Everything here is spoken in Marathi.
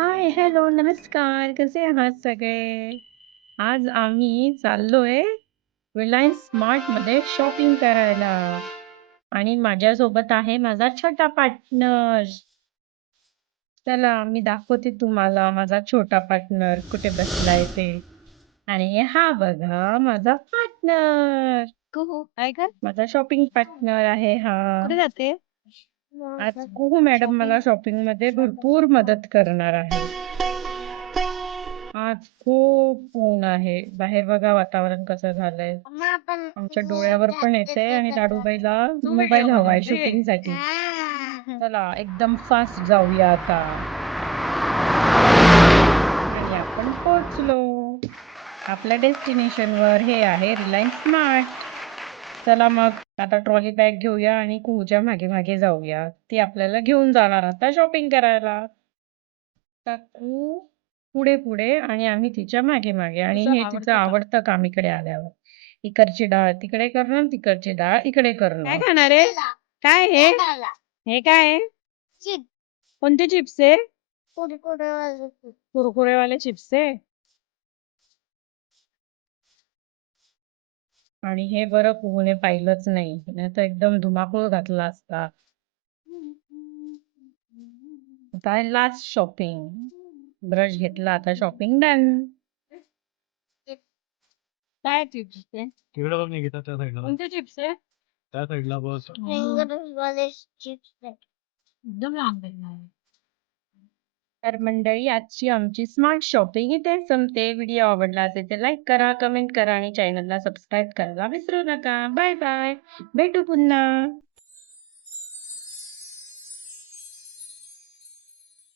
हाय, हॅलो, नमस्कार. कसे आहात सगळे? आज आम्ही चाललोय रिलायन्स स्मार्टमध्ये शॉपिंग करायला आणि माझ्यासोबत आहे माझा छोटा पार्टनर. चला, मी दाखवते तुम्हाला माझा छोटा पार्टनर कुठे बसलाय ते. आणि हा बघा माझा पार्टनर. कुहू काय गं? माझा शॉपिंग पार्टनर आहे हा. कुठे जाते? आज कुहू मॅडम शॉपिंग. मला शॉपिंगमध्ये भरपूर मदत करणार आहे. आज खूप ऊन आहे. बाहेर बघा वातावरण कसं झालंय. आमच्या डोळ्यावर पण येतंय आणि लाडूबाईला मोबाईल हवाय शूटिंगसाठी. चला एकदम फास्ट जाऊया आता. आणि आपण पोहोचलो. आपल्या डेस्टिनेशनवर. हे आहे रिलायन्स स्मार्ट. चला मग आता ट्रॉली बॅग घेऊया आणि कुहूच्या मागे मागे जाऊया. ती आपल्याला घेऊन जाणार आता शॉपिंग करायला. काकू पुढे पुढे आणि आम्ही तिच्या मागे मागे आणि हे तिचं आवडतं काम इकडे आल्यावर. इकडची डाळ तिकडे करणं, तिकडची डाळ इकडे काय करणं. खाणार आहे? काय हे? हे काय आहे? कोणते चिप्स आहे? कुरकुरेवाले चिप्स आहे. आणि हे बरं कुहूने पाहिलंच नाही, नाही तर एकदम धुमाकूळ घातला असता. आता लास्ट शॉपिंग. ब्रश घेतला आता शॉपिंग डन. काय चिप्स आहे? तिकडे बघ निकिता त्या साईडला बघ. कोणते चिप्स आहे? त्या साईडला बघ. एकदम लांब आहे. तर मंडळी आजची आमची स्मार्ट शॉपिंग इथे संपते. व्हिडिओ आवडला असेल तर लाईक करा, कमेंट करा आणि चॅनलला सबस्क्राईब करायला विसरू नका. Bye bye. भेटू पुन्हा.